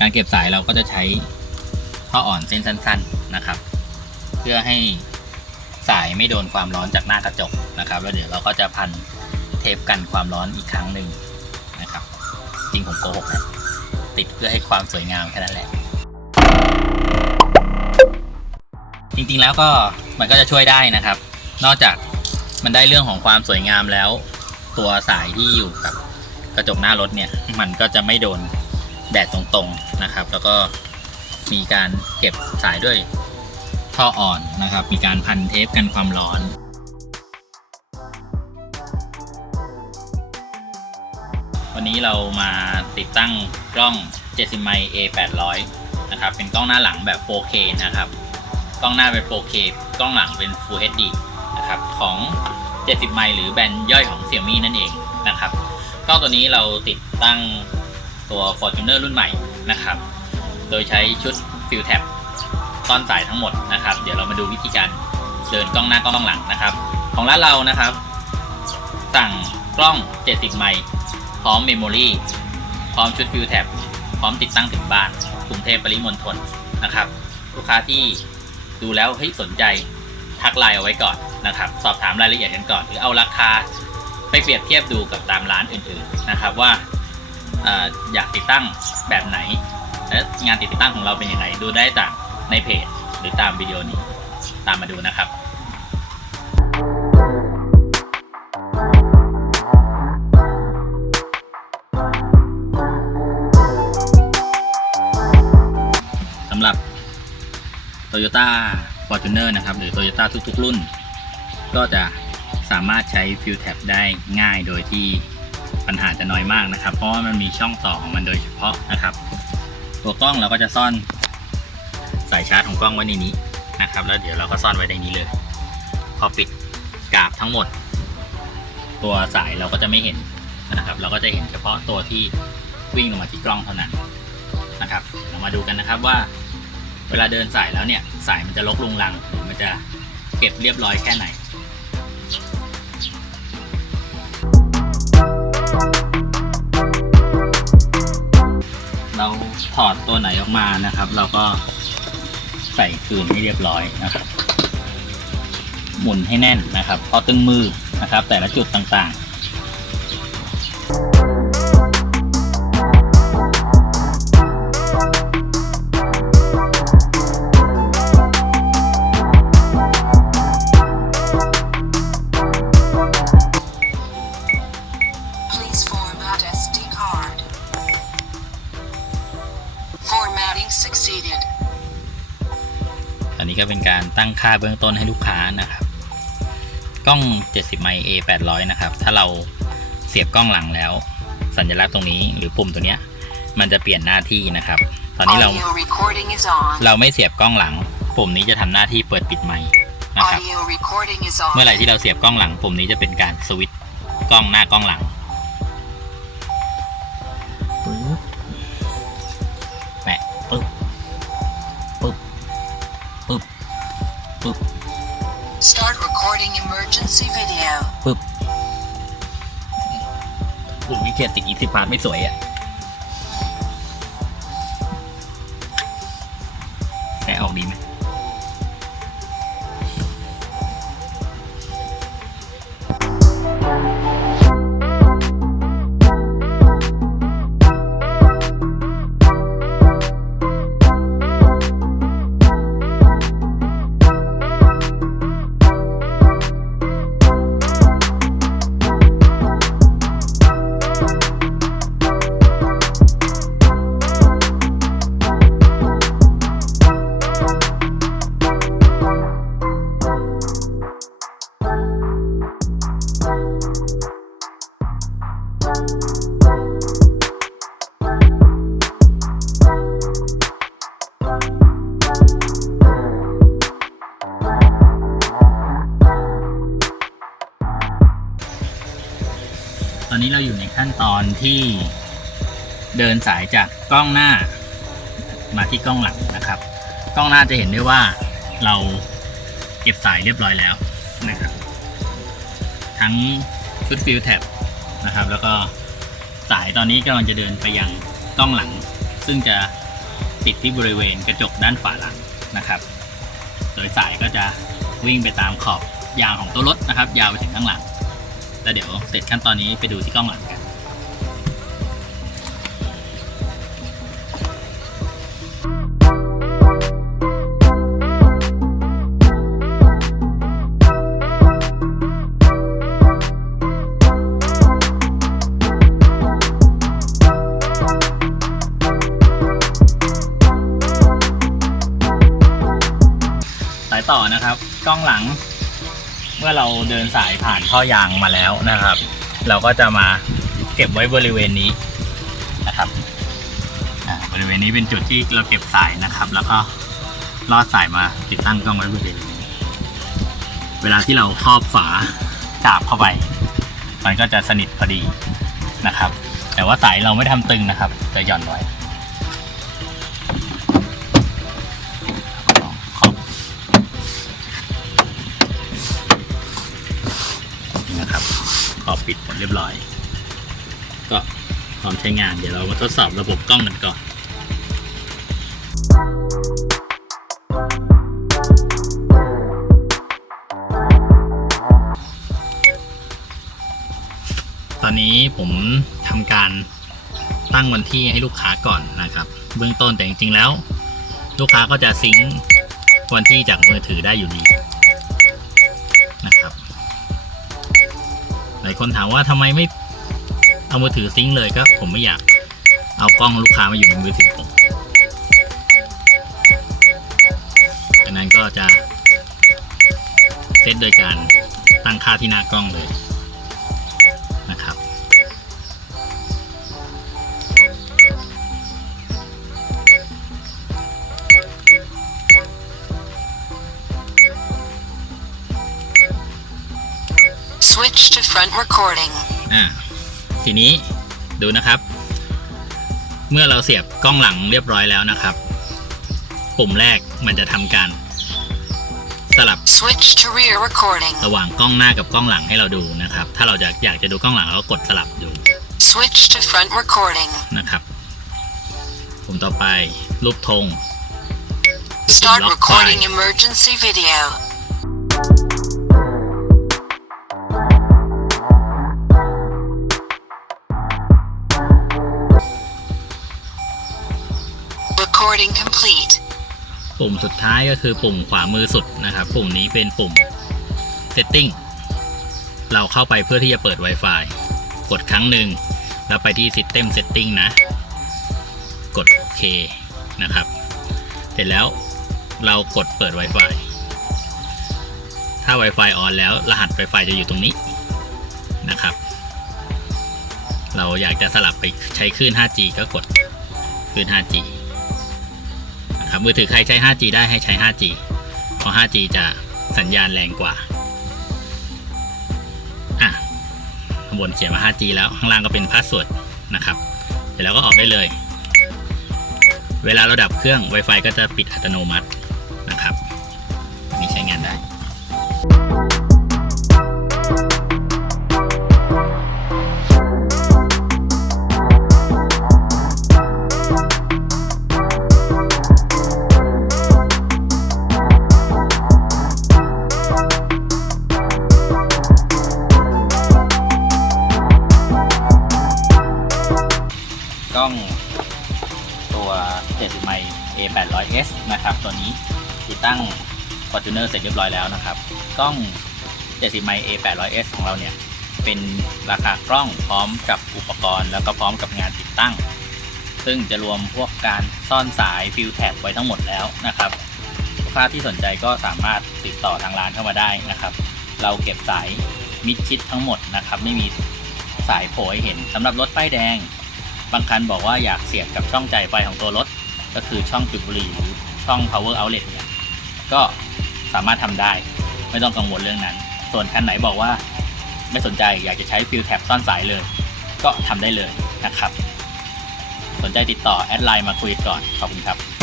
การเก็บสายเราก็จะใช้ท่ออ่อนเส้นสั้น ๆนะครับ เพื่อให้สายไม่โดนความร้อนจากหน้ากระจกนะครับ แล้วเดี๋ยวเราก็จะพันเทปกันความร้อนอีกครั้งหนึ่งนะครับ จริงผมโกหกนะติดเพื่อให้ความสวยงามแค่นั้นแหละ จริงๆแล้วก็มันก็จะช่วยได้นะครับ นอกจากมันได้เรื่องของความสวยงามแล้ว ตัวสายที่อยู่กับกระจกหน้ารถเนี่ย มันก็จะไม่โดน แดดตรงๆนะครับ แล้วก็มีการเก็บสายด้วยท่ออ่อนนะครับ มีการพันเทปกันความร้อนวันนี้เรามาติดตั้งกล้อง 70 ไมล์ A 800นะครับ เป็นกล้องหน้าหลังแบบ 4K นะครับ กล้องหน้าเป็น 4K กล้องหลังเป็น Full HD นะครับ ของ 70 ไมล์หรือแบรนด์ย่อยของ Xiaomi นั่นเองนะครับ กล้องตัวนี้เราติดตั้ง ตัว Fortuner รุ่นใหม่นะครับ โดยใช้ชุด Fill Tab ซ่อนสายทั้งหมดนะครับ เดี๋ยวเรามาดูวิธีการเดินกล้องหน้ากล้องหลังนะครับ ของร้านเรานะครับ สั่งกล้อง 70 ไมล์พร้อมเมมโมรีพร้อมชุด Fill Tab พร้อมติดตั้งถึงบ้านกรุงเทพปริมณฑลนะครับ ลูกค้าที่ดูแล้วเฮ้ยสนใจทักไลน์เอาไว้ก่อนนะครับ สอบถามรายละเอียดกันก่อน หรือเอาราคาไปเปรียบเทียบดูกับตามร้านอื่นๆนะครับว่า อยากติดตั้งแบบไหน และงานติดตั้งของเราเป็นยังไง ดูได้จากในเพจหรือตามวิดีโอนี้ ตามมาดูนะครับสำหรับ Toyota Fortuner นะครับ หรือ Toyota ทุก ๆ รุ่น ก็จะสามารถใช้ Fill Tab ได้ง่ายโดยที่ ปัญหาจะน้อยมากนะครับ เพราะว่ามันมีช่องต่อของมันโดยเฉพาะนะครับ ตัวกล้องเราก็จะซ่อนสายชาร์จของกล้องไว้ในนี้นะครับ แล้วเดี๋ยวเราก็ซ่อนไว้ในนี้เลย พอปิดกราบทั้งหมด ตัวสายเราก็จะไม่เห็นนะครับ เราก็จะเห็นเฉพาะตัวที่วิ่งลงมาที่กล้องเท่านั้นนะครับ เรามาดูกันนะครับว่า เวลาเดินสายแล้วเนี่ยสายมันจะลกลุงลังหรือมันจะเก็บเรียบร้อยแค่ไหน เราถอดตัวไหนออกมานะครับ เราก็ใส่คืนให้เรียบร้อยนะครับ หมุนให้แน่นนะครับพอตึงมือนะครับ แต่ละจุดต่างๆ ค่าเบื้องต้นให้ลูกค้านะครับ กล้อง 70 ไมล์ A 800 นะครับ ถ้าเราเสียบกล้องหลังแล้ว สัญลักษณ์ตรงนี้หรือปุ่มตัวเนี้ย มันจะเปลี่ยนหน้าที่นะครับ ตอนนี้เรา Audio recording is on. เราไม่เสียบกล้องหลัง ปุ่มนี้จะทำหน้าที่เปิดปิดไมค์นะครับ Audio recording is on. เมื่อไหร่ที่เราเสียบกล้องหลัง ปุ่มนี้จะเป็นการสวิตช์กล้องหน้ากล้องหลัง emergency video. ปึ๊บปุ่มวิเกียติดอีสิพาร์ทไม่สวยอะ่ะแต่ออกดีไหม อยู่ในขั้นตอนที่เดินสายจากกล้องหน้ามาที่กล้องหลังนะครับ กล้องหน้าจะเห็นได้ว่าเราเก็บสายเรียบร้อยแล้วนะครับ ทั้งชุดฟิลแท็บนะครับ แล้วก็สายตอนนี้กำลังจะเดินไปยังกล้องหลัง ซึ่งจะติดที่บริเวณกระจกด้านฝาหลังนะครับ โดยสายก็จะวิ่งไปตามขอบยางของตัวรถนะครับ ยาวไปถึงข้างหลัง แล้วเดี๋ยวเสร็จขั้นตอนนี้ไปดูที่กล้องหลังกันสายต่อนะครับ กล้องหลัง เราเดินสายผ่านท่อยางมาแล้วนะครับ เราก็จะมาเก็บไว้บริเวณนี้นะครับบริเวณนี้เป็นจุดที่เราเก็บสายนะครับ แล้วก็ลอดสายมาติดตั้งกล้องไว้บริเวณนี้เวลาที่เราครอบฝากาบเข้าไป มันก็จะสนิทพอดีนะครับ แต่ว่าสายเราไม่ทำตึงนะครับจะหย่อนไว้ ปิดหมดเรียบร้อย ก็พร้อมใช้งานเดี๋ยวเรามาทดสอบระบบกล้องกันก่อนตอนนี้ผมทำการตั้งวันที่ให้ลูกค้าก่อนนะครับ เบื้องต้นแต่จริงๆแล้ว ลูกค้าก็จะซิงค์วันที่จากมือถือได้อยู่ดีนะครับ ลายคนถามว่าทำไมไม่เอามือถือซิงค์เลยก็ผมไม่อยากเอากล้องลูกค้ามาอยู่ในมือถือผมดังนั้นก็จะเซตโดยการตั้งค่าที่หน้ากล้องเลย Switch to front recording. อ่าทีนี้ดูนะครับ เมื่อเราเสียบกล้องหลังเรียบร้อยแล้วนะครับ ปุ่มแรกมันจะทำการ สลับ Switch to rear recording. ระหว่างกล้องหน้ากับกล้องหลังให้เราดูนะครับ ถ้าเราอยากอยากจะดูกล้องหลังเราก็กดสลับดู Switch to front recording. นะครับปุ่มต่อไปรูปธง Start Lock recording file. emergency video. ปุ่มสุดท้ายก็คือปุ่มขวามือสุดนะครับ ปุ่มนี้เป็นปุ่ม setting เราเข้าไปเพื่อที่จะเปิด Wi-Fi กดครั้งหนึ่งแล้วไปที่ system setting นะ กดโอเคนะครับ เสร็จแล้วเรากดเปิด Wi-Fi ถ้า Wi-Fi ออนแล้วรหัส Wi-Fi จะอยู่ตรงนี้นะครับ เราอยากจะสลับไปใช้คลื่น 5G ก็กดคลื่น 5G ครับมือถือใครใช้ 5G ได้ให้ใช้ 5G เพราะ 5G จะสัญญาณแรงกว่าอะข้างบนเขียนว่า 5G แล้วข้างล่างก็เป็นพาสเวิร์ดนะครับเสร็จแล้วก็ออกได้เลย เวลาเราดับเครื่อง Wi-Fi ก็จะปิดอัตโนมัติ ติดตั้ง Fortuner เสร็จเรียบร้อยแล้วนะครับ กล้อง 70ไมล์ A 8 0 0 S ของเราเนี่ย เป็นราคากล้องพร้อมกับอุปกรณ์ แล้วก็พร้อมกับงานติดตั้ง ซึ่งจะรวมพวกการซ่อนสายฟิลแท็บไว้ทั้งหมดแล้วนะครับลูกค้าที่สนใจก็สามารถติดต่อทางร้านเข้ามาได้นะครับ เราเก็บสายมิดชิดทั้งหมดนะครับ ไม่มีสายโผล่ให้เห็นสำหรับรถป้ายแดง บางคันบอกว่าอยากเสียบกับช่องจ่ายไฟของตัวรถ ก็คือช่องจุดบุหรี่หรือช่อง power outlet เนี่ย ก็สามารถทำได้ ไม่ต้องกังวลเรื่องนั้น ส่วนคันไหนบอกว่า ไม่สนใจอยากจะใช้ฟิลแท็บซ่อนสายเลย ก็ทำได้เลยนะครับ สนใจติดต่อแอดไลน์มาคุยก่อนขอบคุณครับ